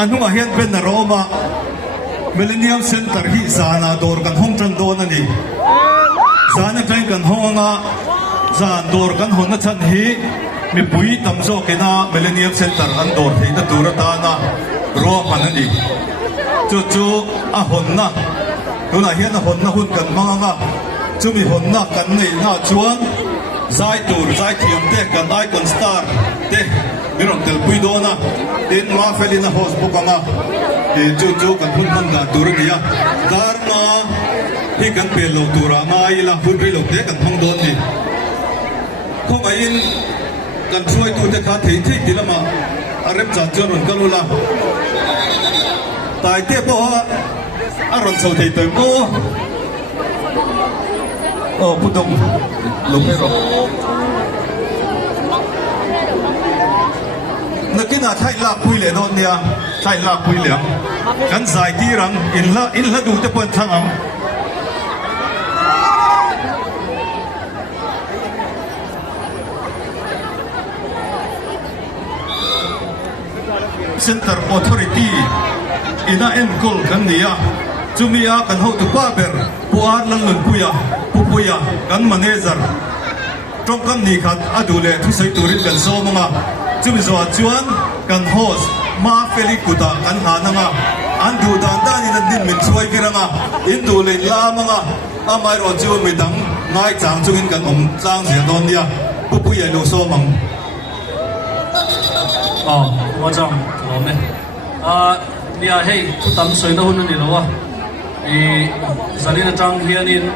Anu ahian pen na Roma Millennium Center hi sana dor kan hong tran do na ni sana train kan hong nga zan dor kan hon na chan hi mi pui tam zo ke na Millennium Center an dor thei na tur ta na ro man ni chu chu a hon na tuna hian a hon na hun kan manga nga chu mi hon na kan nei na chuan zai tur zai thiam te kan icon star te mirong tel pui do na tin ma felina host book anga e chu chu kan hun man da tur dia dar na hi kan pe lo tura ma ila hun ri lo te kan hong don ni ko mai in kan chuai tu te kha thei thei dilama arem cha chon ron kalula tai te po a ron so thei toi mo putong lo pe ro nakina thai la pui le don nia thai la pui le kan zai ti rang in la du te pon thang ang Center Authority ina enkol kan nia chumia kan ho tu pa ber puar lan lun puya kan manager trong kan ni khat adule thu sei turin kan so manga chumi zo chuan kan host ma feli kuta kan hananga an du dan dan in din min chuai biranga in du le la manga amai ro chu mi dang ngai chang chungin kan tlang sia don dia puya lo so mang 맞아. 그러네. 미야 헤이 땀 쏘이나 혼는 이러와. 이 자리나 장 히아닌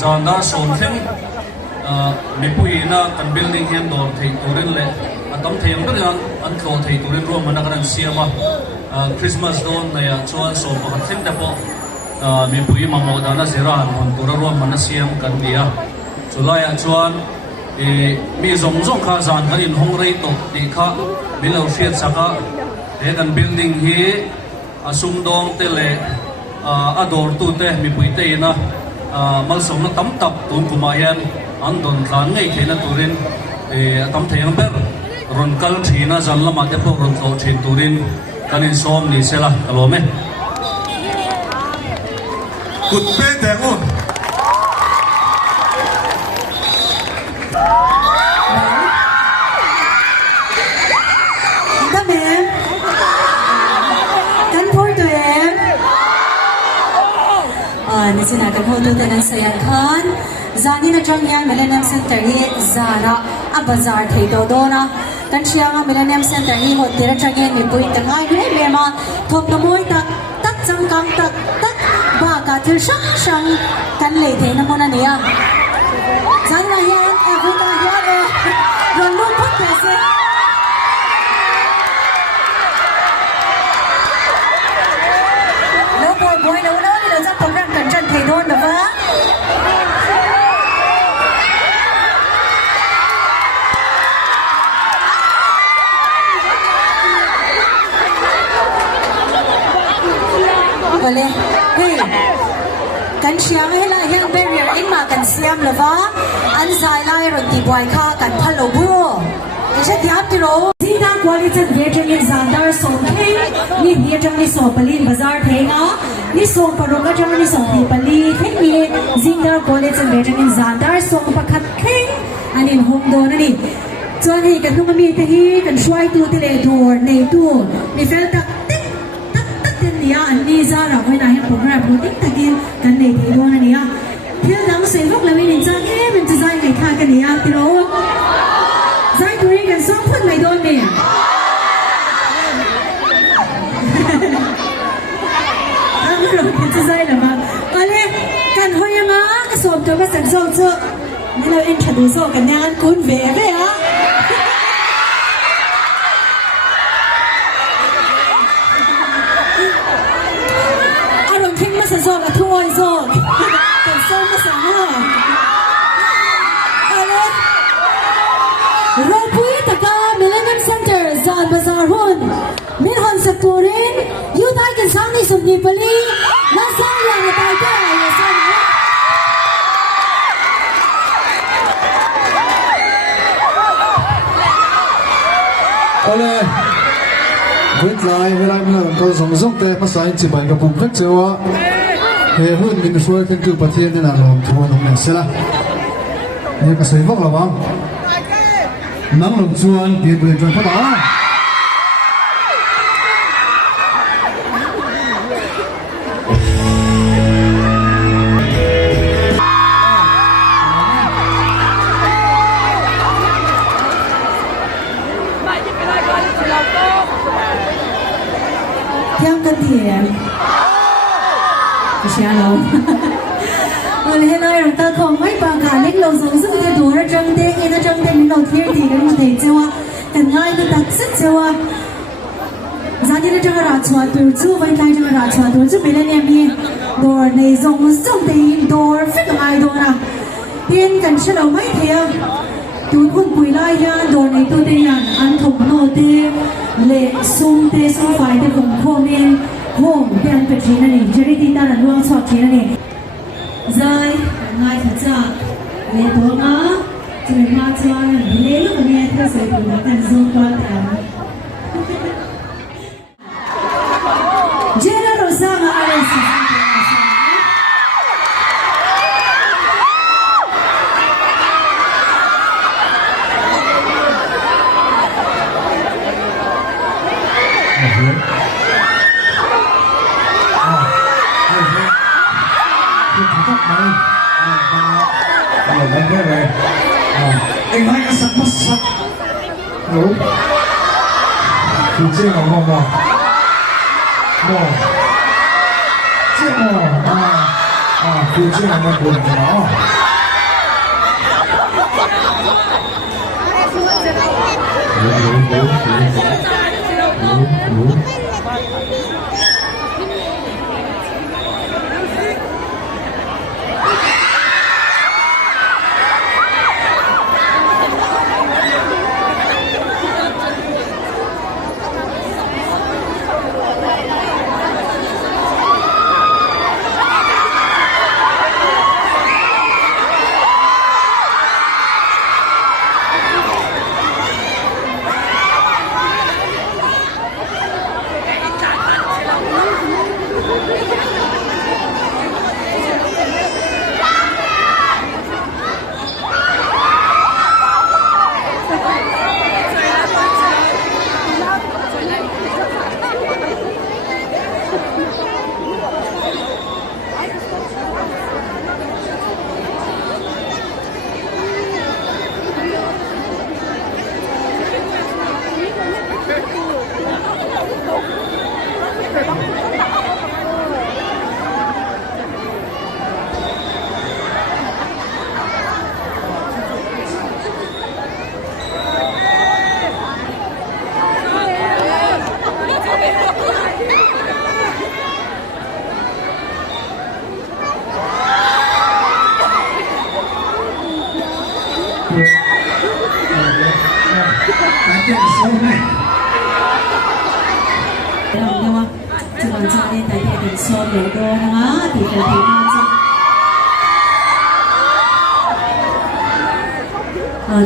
자나 손템 미pu이나 간 빌딩 hen dor thei turin le atam theyam da yang an kho thei turin ro mana kan siama Christmas don na ya chuan so pakhat thlem da po mipui mamo dana zira an hon tura ro mana siam kan dia chulaya chuan mi zong zong kha zan kan in hong rei to ti kha bilo fiat saka he kan building hi asum dong te le ador tu te mi pui te na mal som na tam tap tun kuma yan an don tlan ngai khena turin tam theyang ber ron kal thina jan lama te po ron tho thin turin kan in som ni sela kalome kut pe te ngo Nisina kan hoto tenan sayan khan zani na jang yan Millennium Center hi zara a bazar thei do dona kan chianga Millennium Center hi hot tira changen mi pui tangai ne mema thop na moi tak tak chang kam tak tak ba ka thil shang kan le the na mona nia zani na yan everyone here ron lu phot pe se lo boy lo chắc program cẩn thận thầy đôn được vâng boleh hey kan siang hay là hiện barrier in mà kan siam là vâng anh dài lại rồi thì boy kha kan phalo buro sẽ tiap thì rồi Zina quality veteran in Zandar Songking ni veteran ni Sopalin Bazaar thenga ni song paroka jang ni song thi pali thek mi Zina quality veteran in Zandar song pakhat kheng anin hom do na ni chuan hi kan thuma mi te hi kan shwai tu te le dor nei tu mi fel tak tik tak tak ten nia an ni za ra hoi na hi program ro tik takin kan nei thi do na nia thil dang sei vok la min chang em min zai ngai kha kan nia ti ro zai tu ri kan song phut mai don ne rồi thì dây là mà có lẽ cần hơi mà cái sộp tôi bắt sẵn sâu chưa nên là em thật đủ sâu cả nhà ăn cuốn về đấy á anh đồng thích mà sẵn sâu cả thôi rồi cần sâu mà sẵn hả rồi quý tất cả Millennium Center Zan Bazaar Hun min hon sa turin yu tai kan sang ni sum ni pali na sang la na tai ka ya sang Ole Với lại với lại mình có giống giống thế mà sai chỉ bài cái bụng rất nhiều á hệ hơn mình xuôi cái cứ bát thiên nên là làm thua nó mình sẽ là này cái sấy vóc là bao nắng lồng chuan tiền bưởi chuan phát đó theo cân thiện cái xe lâu rồi hiện nay chúng ta không mấy bằng cả những lồng giống sức thì đủ ra trong thế khi nó trong thế những lồng thiên thì cái thể chưa cần ngay cái đặc sắc chưa giá như nó trong ra chùa từ chú với tay trong ra chùa từ chú bị lên em đi đồ này giống giống thì đồ phết ai đồ nào tiên cần sẽ đầu mấy thiệt tôi cũng quỳ lại nha đồ này tôi tên là ăn thùng nô tê lệ sung tê sung phải tê vùng khô men home bên bên trên này chỉ đi tin ta là luôn sọt trên này rồi ngay thật ra lệ đồ ngã chỉ mà cho lệ lúc này theo sự tự nhiên cần dùng quan trọng Jenna Rosana Alexis anh nói cái sắc mất sắc đúng thì chưa là mò mò chưa thì chưa là mò buồn của nó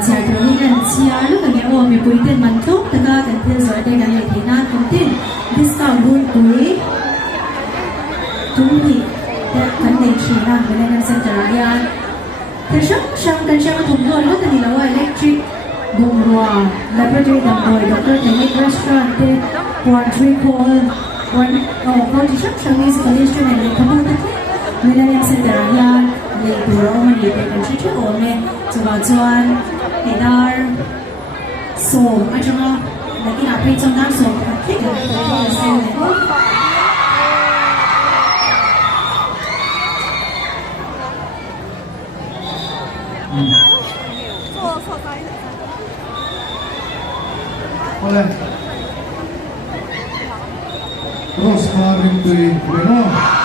chạy tới những lần chia lúc mà nghe mình quý tiền mình tốt tất cả các thế giới đây là những thế nào cũng tin discount luôn quý chúng thì vấn đề chỉ là cái này là center area thế rất trong cái trong thùng luôn lúc thì là electric bùng rùa laboratory đồng đội doctor technique restaurant pantry hall one construction installation and computer Millennium Center area để bùa mà để cái chuyện trước của mình cho vào chuan để dar sổ ở trong đó là cái nào bên trong dar sổ thích là cái gì xem này Oleh Rosemary Bueno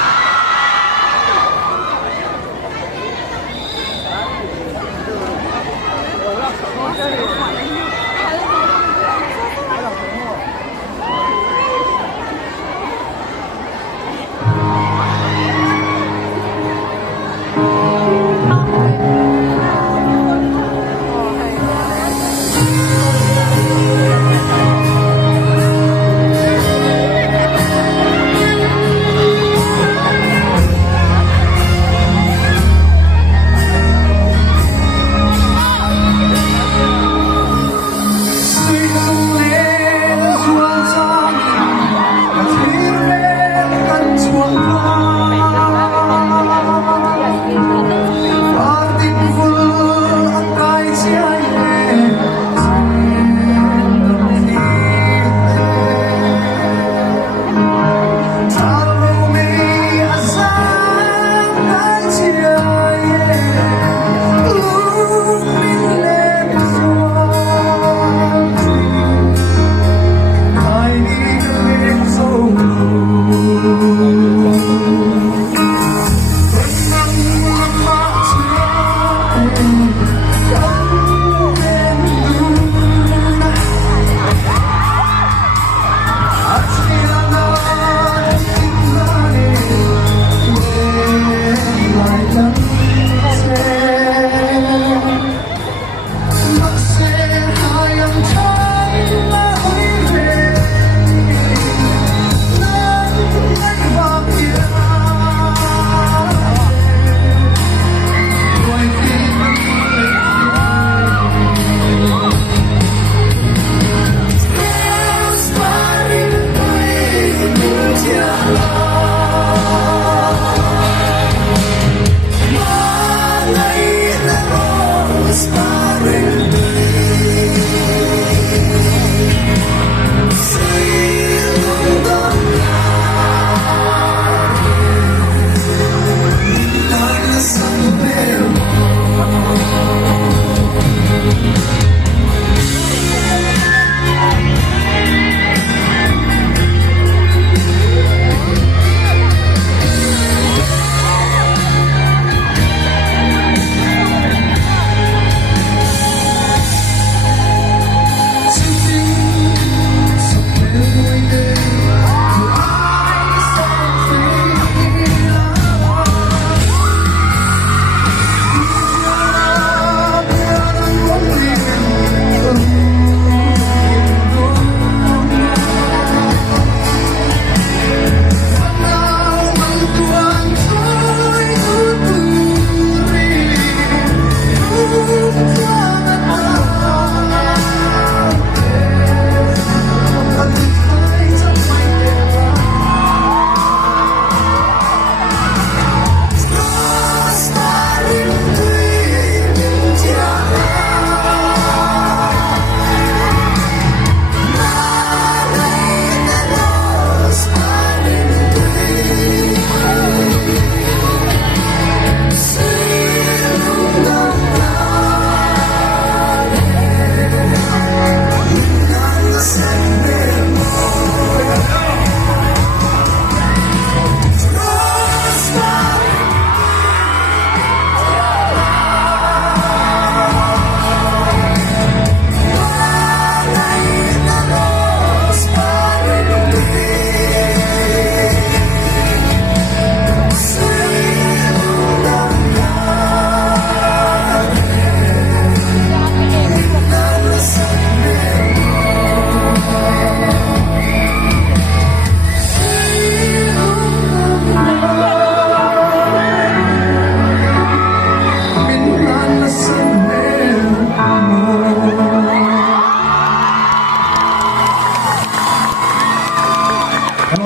Hello,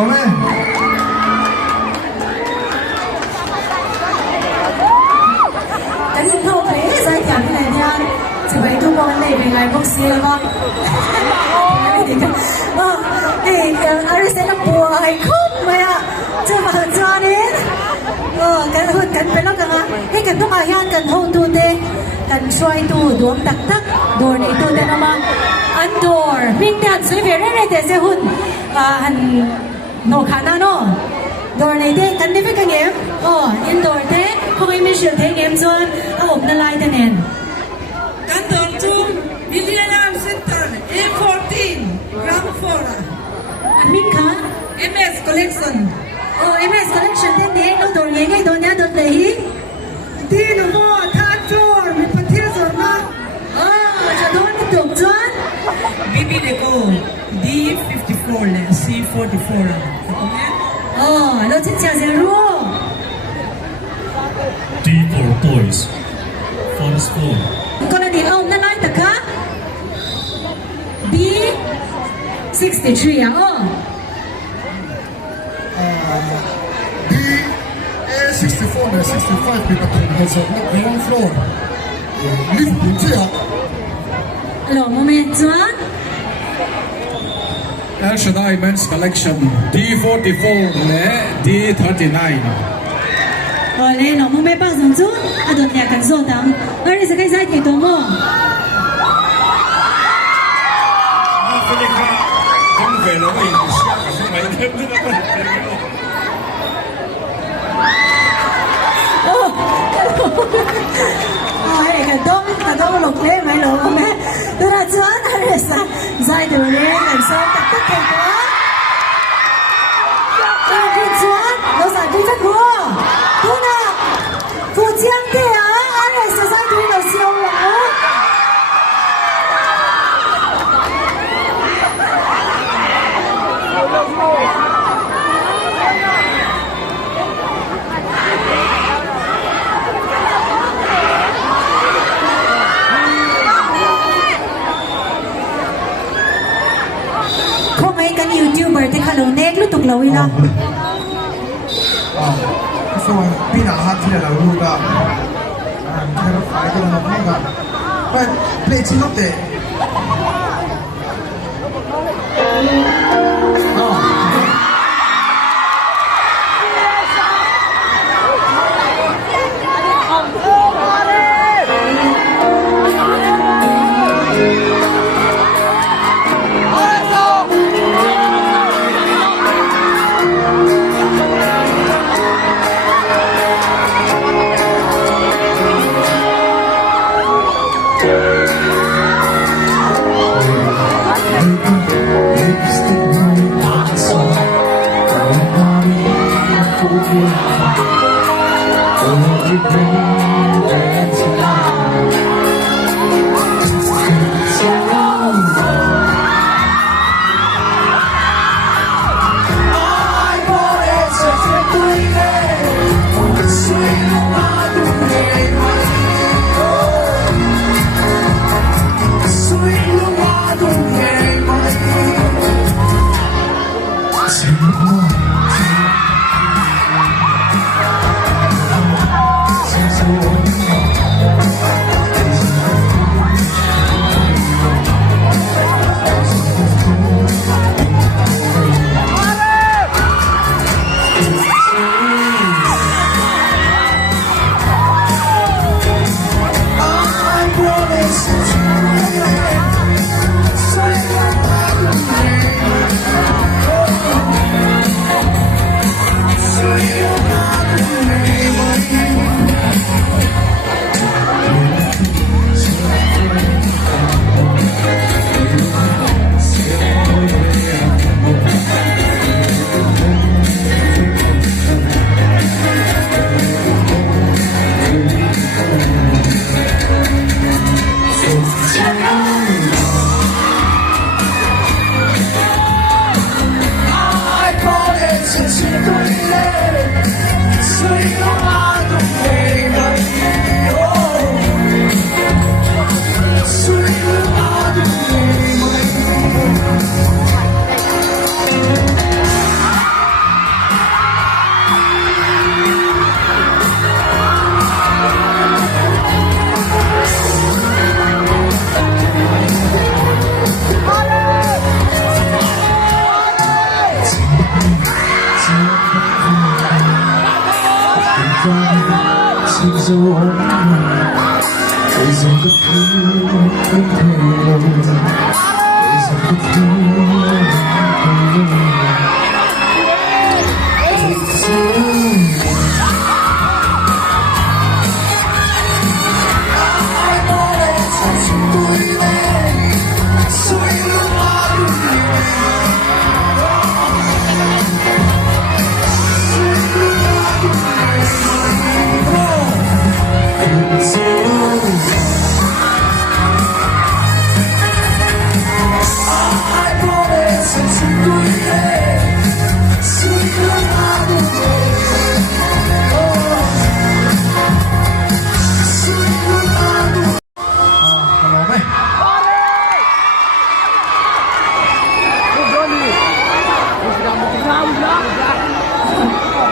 man. Cái gì không thế giải thảm như này nha. Chỉ vậy tôi có vấn đề về ngày bốc xí là không? Thì Aris sẽ là bùa hay khúc mày ạ. Chưa mà hơn cho đến. Cái hơn cần phải nó càng á. Cái cầnต้องอากันโฮตูเตกันช่วยตูดวงตักตักโดนอีตูเตนะมาอันโดร์มิ่งเดียนสวยเวรเลยแต่เสียหุ่นหันโนขานาโนโดร์ในเตกันได้ไปกันเงี้ยอินโดร์เตคงไม่เชื่อเทงเงี้ยจนเอาผมละลายแต่เน้น Kantor to Millennium Center A14 Ground Floor อันมิ่งคะ MS Collection MS collection เต้นเด้เราโดนยังไงโดนยังโดนเลย ที่หนูโม่ท่าโจรมีประเทศส่วนมาก จะโดนถูกจวน BB Deco D54 และ C44 อ่ะตรงนี้ เราจะเจอเซรู D for boys. First floor. กรณีเอานั่นไรตะคะ B63 อ่ะA64 and 65 people has a ground floor. Lift here. หลงโมเมนต์จวน El Shaddai Men's Collection D44 และ D39 เลยหลงโมเมนต์ป้าสงจุนโดนอยากกันโซดังอะไรสักอย่างใส่ตัวโม่ Afrika, kom wel op in. Maar ik heb het ook niet. เฮ้ยกันต้องหลงเล่ไหมหลงโมเมนต์ดูนะจวนอะไรสักใส่ตัวเล่กันโซตักตักเก่งกว่าคุณจวนเราใส่ที่จะกลัวดูนะผู้เจียงเดียอะไรสักใส่ตัวเราเสียวหลง không ai kan YouTuber thì khá lâu nét lúc tục lâu ý đó So, pinahat sila lang luda. Pero kaya ko lang mga. But, play chinote.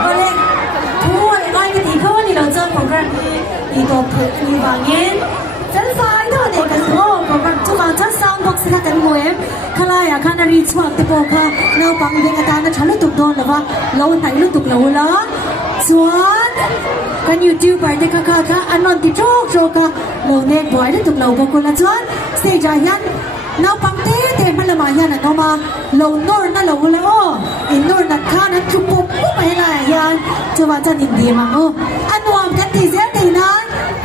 Oleh, tuan ngai ke tiga ni lancar program ni itu ni bangin. Selesai tu dek kan semua program tu macam soundbox kita kan muem. Kalau ya kan dari cuak tu poka, nau bang dek kata nak calo tuk don lepas, lau tai lu tuk lau lah. Cuan kan YouTube ada kakak anon di jok ka, lau nek boy lu tuk lau pokok lah cuan. Stage ayan. Nau pangte te malamayan na ma low nor na low le o in nor na kana chupo pu mai la yan chuwa chan in di ma o anwam kan ti se ti na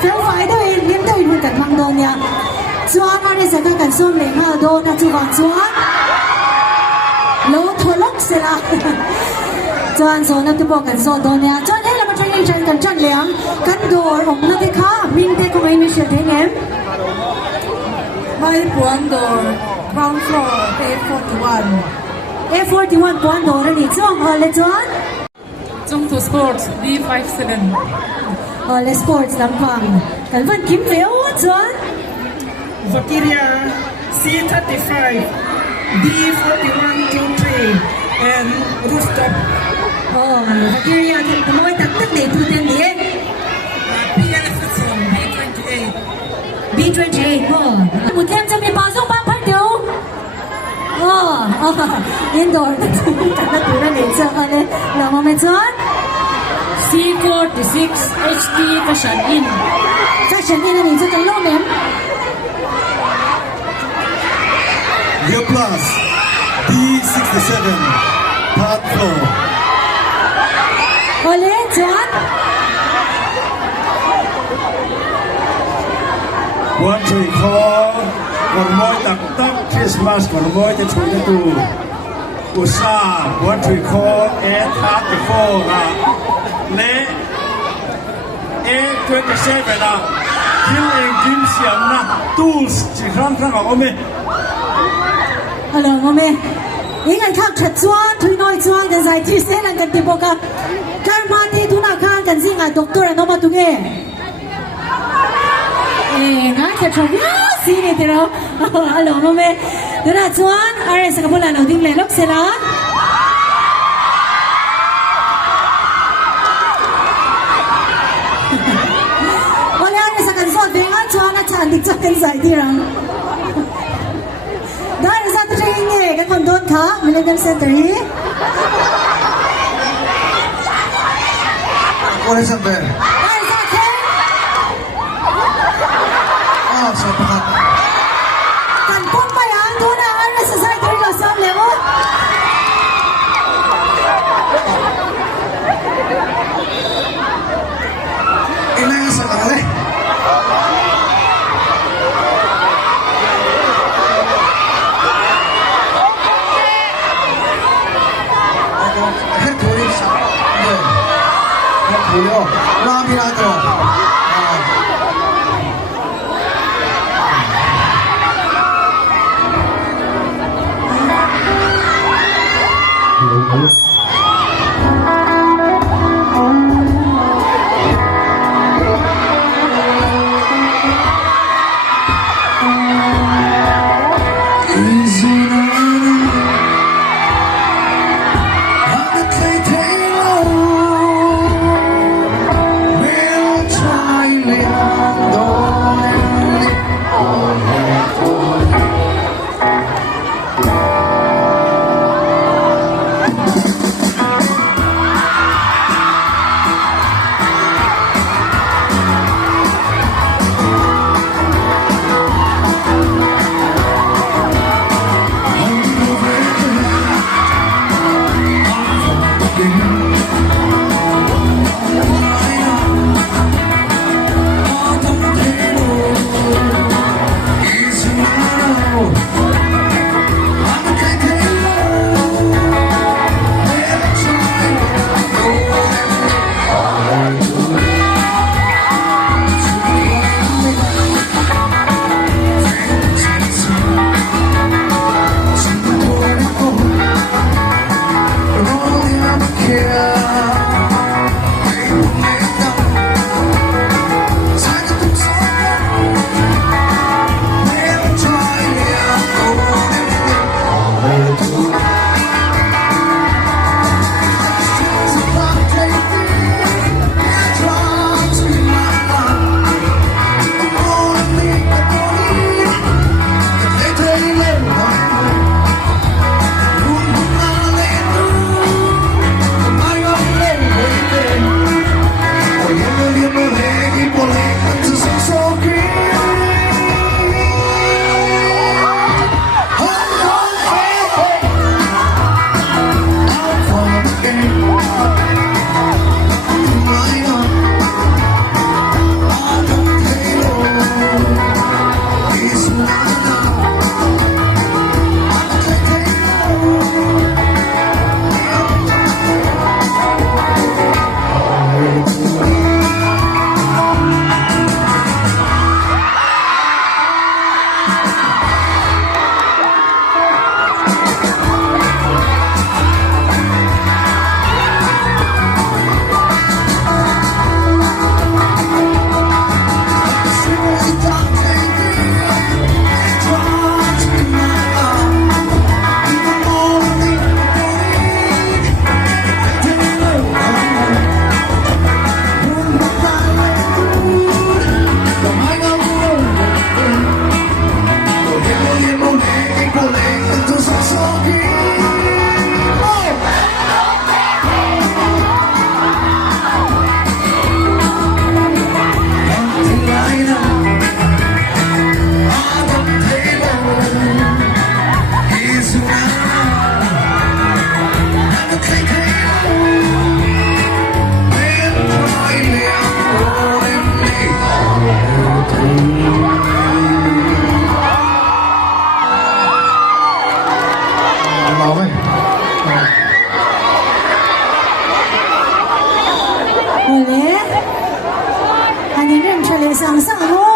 fel fai do in lim do in kan mang do nya chuwa na ne sa kan som le ma do na chuwa chuwa low tholok se la chuan so na tu po kan so do nya chuan he la ma training chan kan chan liang kan dor ong na te kha min te ko mai mi se te ngem My Puandor, ground floor, A41. A41 puan do ra ni chuang le chuan Chungtu Sports, D57. le sports lampang kan van kim veo chuan Vakiria, C35, D4123, and Rooftop. Vakiria kan kamoi tak tak nei tu ten ni PLF B28. B28 ho mu tem cham ni pa zo pa phar deu indoor tak na tu na nei cha ale la ma me chuan C46, HD Fashion In. fashion ni ni chu kan lo mem Year Plus D67 Third floor. ole chuan วันช่วยขอวันมอยตักตักคริสต์มาสวันมอยจะช่วยตูอุษาวันช่วยขอทาร์ตโฟอ่ะเละช่วยจะเซฟไปละคิวเองกินเสียงนะตู้สิครั้งเอาไหม alo ma me ingai khak that chuan thui noi chuan kan sai thi se lang kan ti boka karma ti tu na khan kan singa doctor no ma tu nge ngai ka thobia si ni te ro alo ma me dura chuan are sa ka bola lo ding le lok se la ole are sa kan so de nga chuan na chan dik chan kan sai ti rang Dari satu training ni kan kondon ka Millennium Center ni. Boleh sampai. Dari satu. Sepakat. Kan pun bayang tu na ada sesuai dari dasar lewo. Ini yang sekali. Hết thối sắp rồi. Hết thối rồi. Làm gì เลยสั่งสั่งโอ้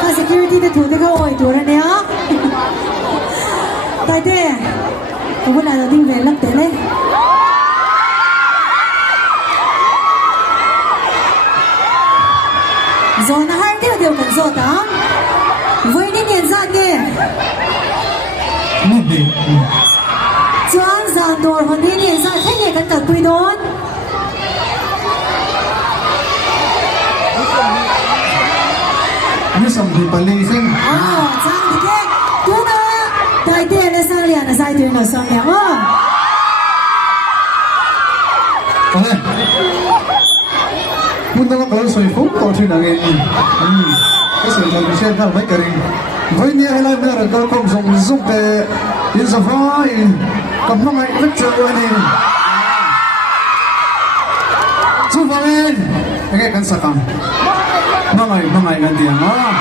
ถ้า security จะถูกได้ก็โอ้ยตัวนั้นเนี่ยตายเด้ก็ว่าเราดิ้งเวรลักเตะเลยzona hai điều cần zona đó với những nhận ra kia cho anh dàn đồ còn những nhận ra thế này cần tập quy đốn như sầm thì bali xem sang thì thế tú đó đại tiền là sang liền là sai tiền là sang liền có đấy muốn nó có sợi phúc có chuyện nào nghe cái sợi này xem thằng mấy cái với những cái này là cái công dụng giúp để những sản phẩm cầm nó ngay vứt chơi này giúp vào lên cái cần sạc nó ngay gần tiền đó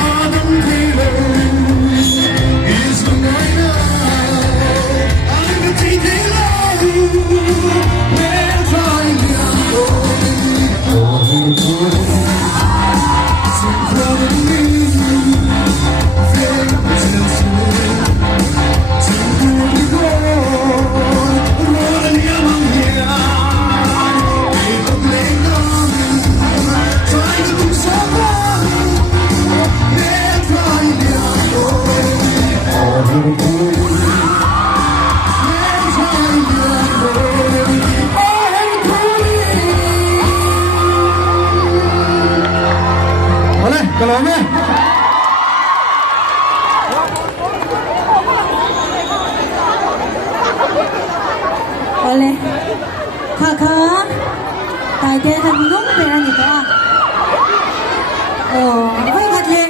I don't feel it. Kaka, tại thế hắn ngốc về ra nhỉ ta? Vậy thật lệ,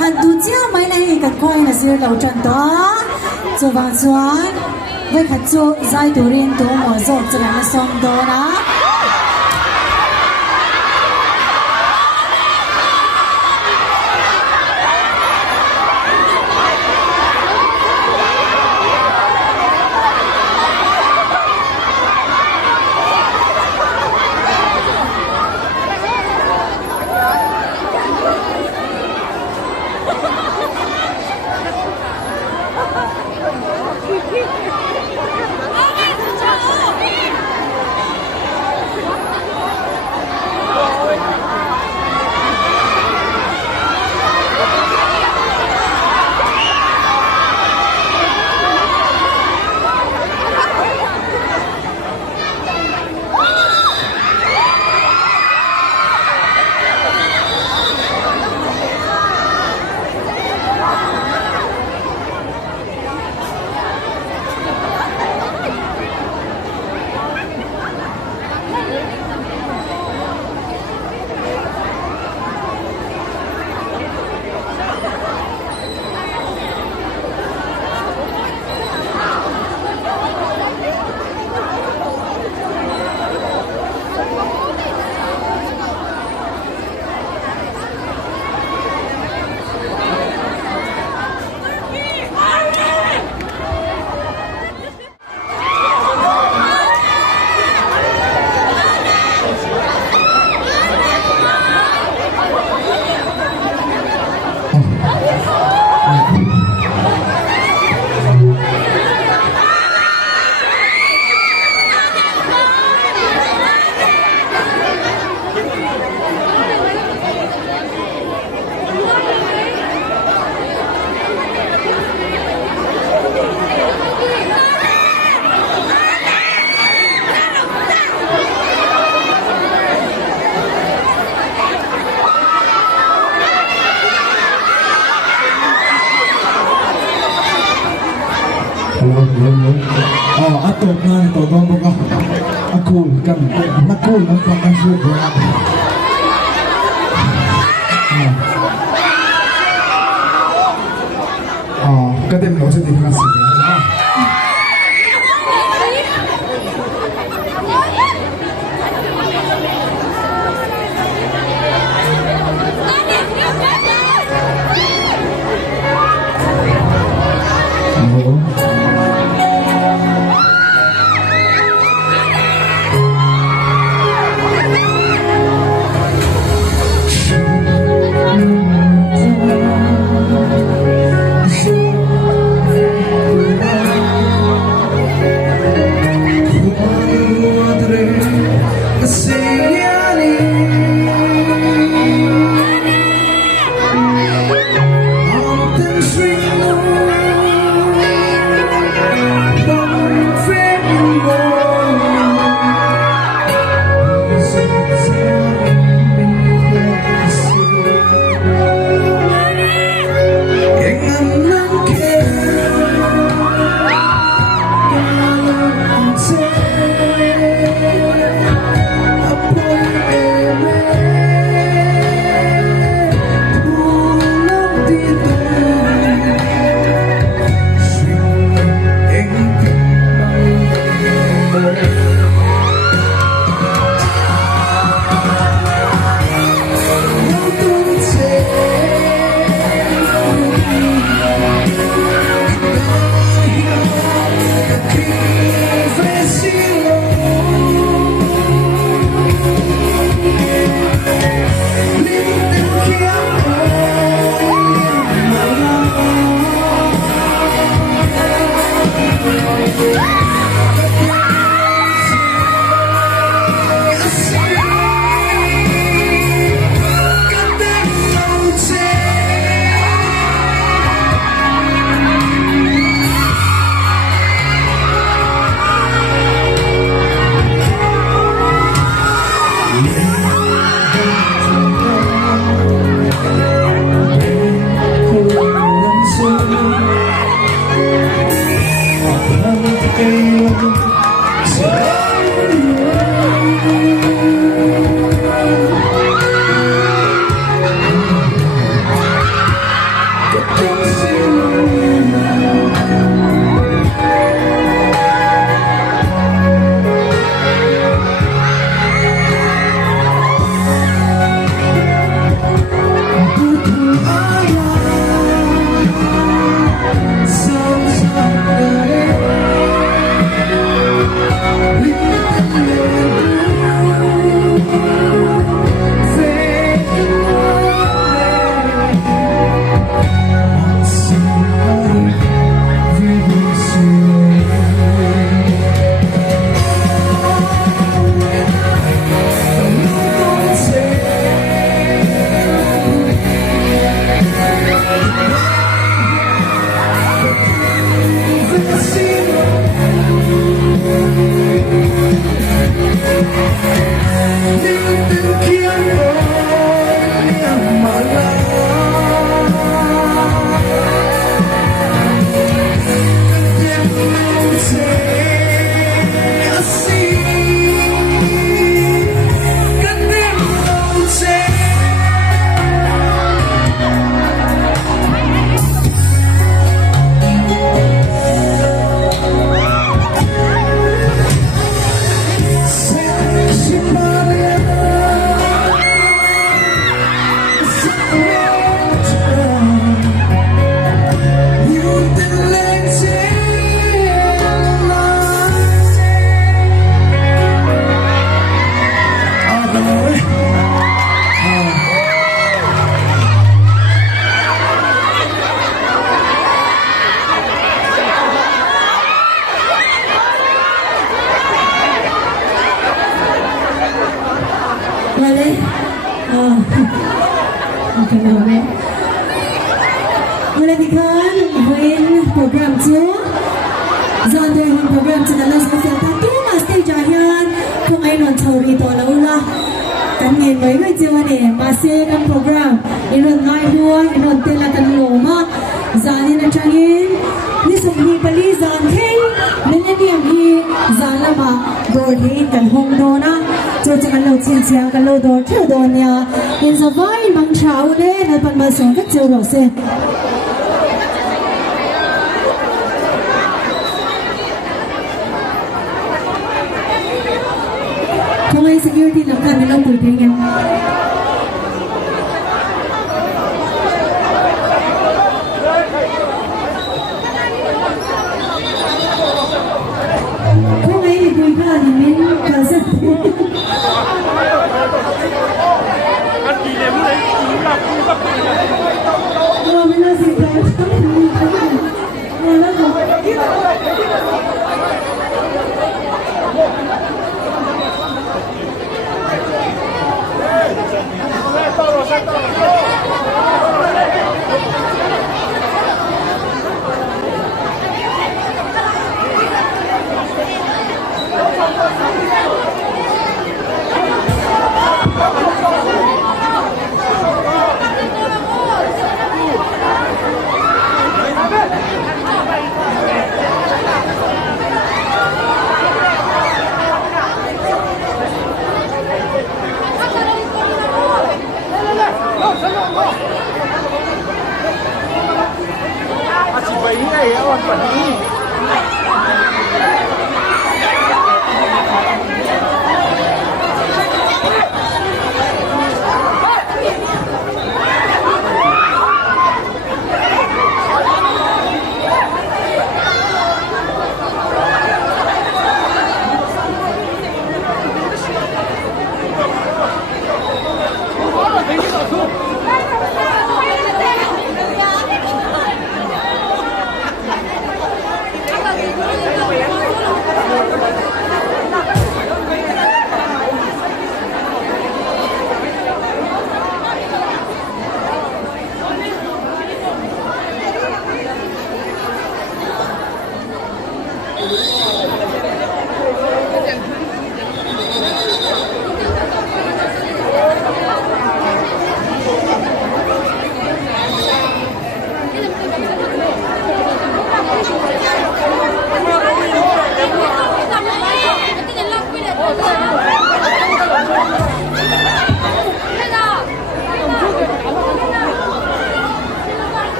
hắn tu chia mấy này cần coi là sự đầu trận đó. Cho vàng chuan, vậy thật cho giải tu riêng tu mở rộng cho là xong đó đó. Atop na ito, doon ka akul kan nakul ng pagkasya kadim lo sa dinasi Vale. Okay, vale. Vale, thì con huấn program chưa? Dọn đời huấn program cho nên là sẽ ta tu mà stage ahian không ai non thầu đi to là ula. Kan nghe mấy người chưa này mà sẽ kan program iron ngai hua iron tela kan lo ma zanin an changin ni sum hi pali zan kheng millennium hi zan lama gor hi kan hong do na cho kan lo chen chiang kan lo do theu do nya in za vai mang thau le na pan ma song ka cheu ro se không ai security làm cần lâu tuổi thế nhau không ai thì tuổi cả thì mình cả rất mà mình là gì cả mà nó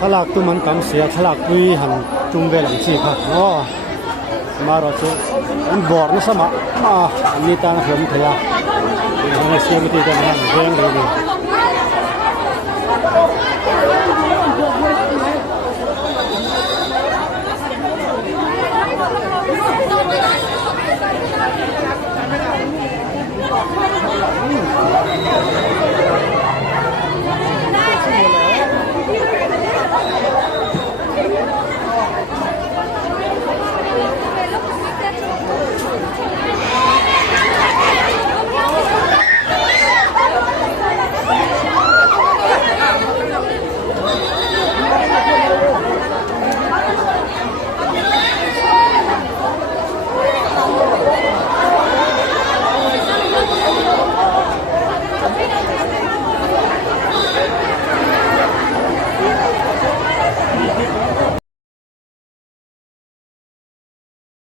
Salak tu man kam sia salak pui han tung ve lang chi kha no ma ro chu an bor na sama ma ni ta na hlom thaya ni sia mi ti ta na veng ri